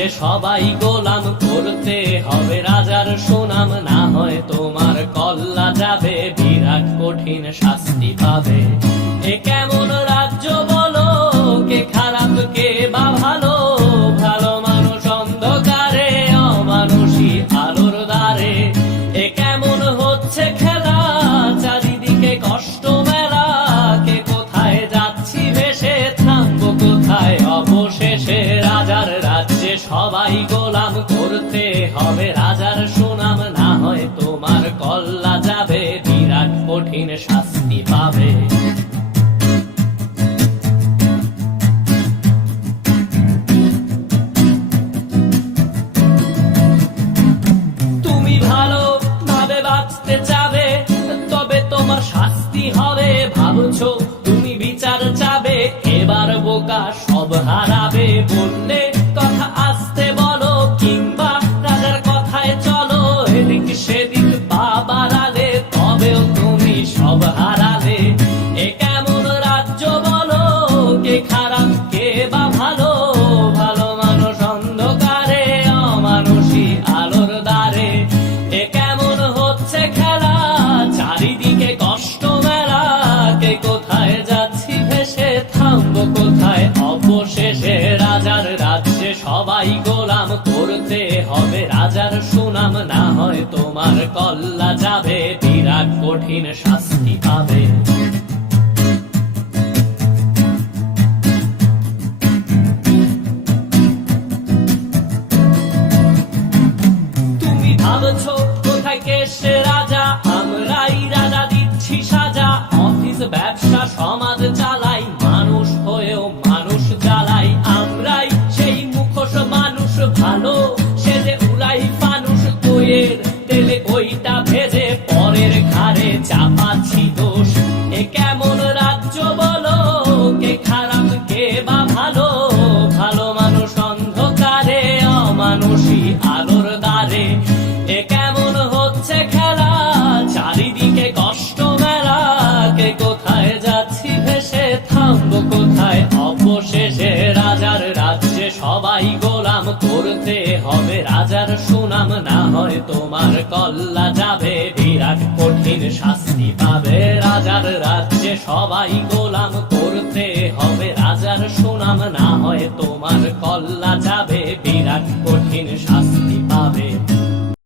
রাজ্যে সবাই গোলাম, করতে হবে রাজার সুনাম, না হয় তোমার কল্লা যাবে, বিরাট কঠিন শাস্তি পাবে। এ কেমন রাজ্য বলো, কে খারাপ কে বা ভালো, ভালো মানুষ অন্ধকারে, অমানুষী আলোর দ্বারে। এ কেমন হচ্ছে খেলা, চারিদিকে কষ্ট মেলা, কে কোথায় যাচ্ছি ভেসে, থামবো কোথায় অবশেষে। রাজার রাজ্যে সবাই গোলাম, করতে হবে রাজার সুনাম, না হয় তোমার কল্লা যাবে, বিরাট কঠিন শাস্তি পাবে। তুমি ভালো ভাবে বাঁচতে চাবে, তবে তোমার শাস্তি হবে। ভাবছো তুমি বিচার চাবে, এবার বোকা সব হারাবে। বললে কথা আসতে বলো, কিংবা রাজার কথায় চলো, এদিক সেদিক পা বাড়ালে, তবেও তুমি সব হারালে। এ কেমন রাজ্য বলো, কে খারাপ কে বা ভালো, ভালো মানুষ অন্ধকারে, অমানুষী আলোর দ্বারে। এ কেমন হচ্ছে খেলা, চারিদিকে কষ্ট মেলা, কে কোথায় যাচ্ছি ভেসে, থামবো কোথায় অবশেষে। রাজার রাজ্যে সবাই গোলাম, করতে হবে রাজার সুনাম, না হয় তোমার কল্লা যাবে, বিরাট কঠিন শাস্তি পাবে। তুমি ভাবছো কোথায় কেসে রাজা, আমরাই রাজা দিচ্ছি সাজা। অফিস ব্যবসা সমাজ চালাই, মানুষ হয়েও মানুষ জ্বালাই। আমরাই সেই মুখোশ মানুষ ভালো, সেজে উড়াই ফানুষ, দইয়ের তেলে ওইটা ভেজে, পরের ঘাড়ে চাপাচ্ছি দোষ। এ কেমন রাজ্য বলো, কে খারাপ কে বা ভালো, ভালো মানুষ অন্ধকারে, অমানুষী আলোর দ্বারে। এ কেমন হচ্ছে খেলা, চারিদিকে কষ্ট মেলা, কে কোথায় যাচ্ছি ভেসে, থামবো কোথায় অবশেষে। রাজার রাজ্যে সবাই গোলাম, করতে হবে রাজার সুনাম, না হয় তোমার কল্লা যাবে, বিরাট কঠিন শাস্তি পাবে। রাজার রাজ্যে সবাই গোলাম, করতে হবে রাজার সুনাম, না হয় তোমার কল্লা যাবে, বিরাট কঠিন শাস্তি পাবে।